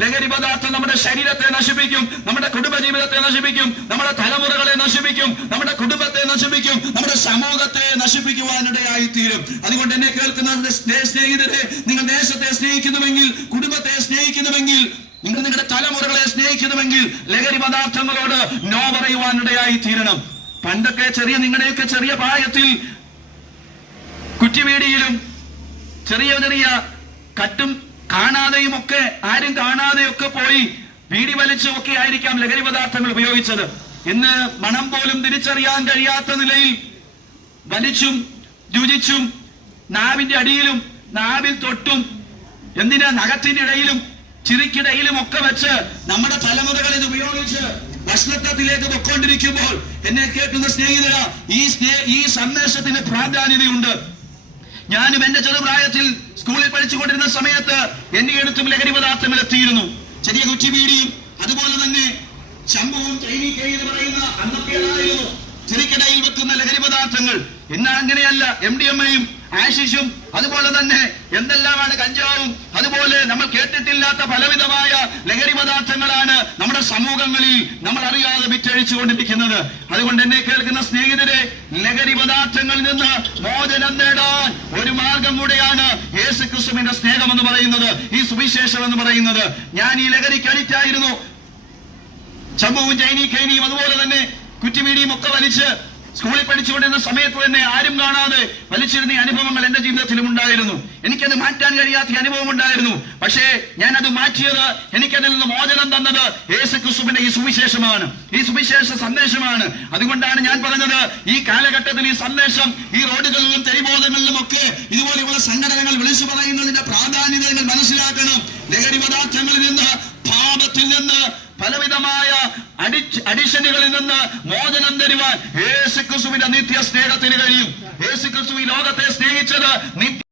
ലഹരി പദാർത്ഥം നമ്മുടെ ശരീരത്തെ നശിപ്പിക്കും, നമ്മുടെ കുടുംബജീവിതത്തെ നശിപ്പിക്കും, നമ്മുടെ തലമുറകളെ നശിപ്പിക്കും, നമ്മുടെ കുടുംബത്തെ നശിപ്പിക്കും, നമ്മുടെ സമൂഹത്തെ നശിപ്പിക്കുവാനിടയായി തീരും. അതുകൊണ്ട് എന്നെ കേൾക്കുന്ന സ്നേഹിതരെ, നിങ്ങൾ ദേശത്തെ സ്നേഹിക്കുന്നുവെങ്കിൽ, കുടുംബത്തെ സ്നേഹിക്കുന്നുവെങ്കിൽ, നിങ്ങൾ നിങ്ങളുടെ തലമുറകളെ സ്നേഹിക്കുന്നുവെങ്കിൽ ലഹരി പദാർത്ഥങ്ങളോട് നോ പറയുവാനിടയായി തീരണം. പണ്ടൊക്കെ നിങ്ങളുടെയൊക്കെ ചെറിയ പ്രായത്തിൽ കുറ്റിവീടിയിലും ചെറിയ ചെറിയ കട്ടും കാണാതെയും ഒക്കെ, ആരും കാണാതെയൊക്കെ പോയി വീടി വലിച്ചും ഒക്കെ ആയിരിക്കാം ലഹരി പദാർത്ഥങ്ങൾ ഉപയോഗിച്ചത്. ഇന്ന് മണം പോലും തിരിച്ചറിയാൻ കഴിയാത്ത നിലയിൽ വലിച്ചും രുചിച്ചും നാവിന്റെ അടിയിലും നാവിൽ തൊട്ടും എന്തിനാ നഖത്തിന്റെ ഇടയിലും ചിരിക്കിടയിലും ഒക്കെ വെച്ച് നമ്മുടെ തലമുറകൾ ഇത് ഉപയോഗിച്ച് ഭക്ഷണത്തിലേക്ക് പൊക്കൊണ്ടിരിക്കുമ്പോൾ എന്നെ കേൾക്കുന്ന സ്നേഹിതര, ഈ സന്ദേശത്തിന് പ്രാധാന്യതയുണ്ട്. ഞാനും എന്റെ ചെറുപ്രായത്തിൽ സ്കൂളിൽ പഠിച്ചുകൊണ്ടിരുന്ന സമയത്ത് എന്റെ അടുത്തും ലഹരി പദാർത്ഥങ്ങൾ എത്തിയിരുന്നു. ചെറിയ കുറ്റിബീഡിയും അതുപോലെ തന്നെ ശംഭുവും ചൈനീക്കൈ എന്ന് പറയുന്ന അന്നൊക്കെയായിരുന്നു ചെറിക്കിടയിൽ വെക്കുന്ന ലഹരി പദാർത്ഥങ്ങൾ. ഇന്ന് അങ്ങനെയല്ല. MDMA-യും ആശിഷും അതുപോലെ തന്നെ എന്തെല്ലാമാണ് കഞ്ചാവും, അതുപോലെ നമ്മൾ കേട്ടിട്ടില്ലാത്ത പലവിധമായ ലഹരി പദാർത്ഥങ്ങളാണ് നമ്മുടെ സമൂഹങ്ങളിൽ നമ്മൾ അറിയാതെ വിറ്റഴിച്ചുകൊണ്ടിരിക്കുന്നത്. അതുകൊണ്ട് എന്നെ കേൾക്കുന്ന സ്നേഹിതരെ, ലഹരി പദാർത്ഥങ്ങളിൽ നിന്ന് മോചനം നേടാൻ ഒരു മാർഗം കൂടെയാണ് യേശുക്രിസ്തുവിന്റെ സ്നേഹം എന്ന് പറയുന്നത്, ഈ സുവിശേഷം എന്ന് പറയുന്നത്. ഞാൻ ഈ ലഹരിക്ക് അഡിക്റ്റ് ആയിരുന്നു. ശംഭുവും ചൈനീക്കൈനിയും അതുപോലെ തന്നെ കുറ്റിമീടിയും ഒക്കെ വലിച്ച് സ്കൂളിൽ പഠിച്ചുകൊണ്ടിരുന്ന സമയത്ത് തന്നെ ആരും കാണാതെ വലിച്ചിരുന്ന അനുഭവങ്ങൾ എന്റെ ജീവിതത്തിലും ഉണ്ടായിരുന്നു. എനിക്കത് മാറ്റാൻ കഴിയാത്ത അനുഭവം ഉണ്ടായിരുന്നു. പക്ഷേ ഞാൻ അത് മാറ്റിയത്, എനിക്കതിൽ നിന്ന് മോചനം തന്നത് യേശുക്രിസ്തുവിന്റെ ഈ സുവിശേഷമാണ്, ഈ സുവിശേഷ സന്ദേശമാണ്. അതുകൊണ്ടാണ് ഞാൻ പറഞ്ഞത്, ഈ കാലഘട്ടത്തിൽ ഈ സന്ദേശം ഈ റോഡുകളിലും തെരുവോധങ്ങളിലും ഒക്കെ ഇതുപോലെയുള്ള സംഘടനകൾ വിളിച്ചു പറയുന്നതിന്റെ പ്രാധാന്യത നിങ്ങൾ മനസ്സിലാക്കണം. ലഹരി പദാർത്ഥങ്ങളിൽ നിന്ന്, പാപത്തിൽ നിന്ന്, പലവിധമായ അഡിഷനുകളിൽ നിന്ന് മോചനം തരുവാൻ യേശുക്രിസ്തുവിന്റെ നിത്യ സ്നേഹത്തിന് കഴിയും. യേശുക്രിസ്തു ഈ ലോകത്തെ സ്നേഹിച്ചത്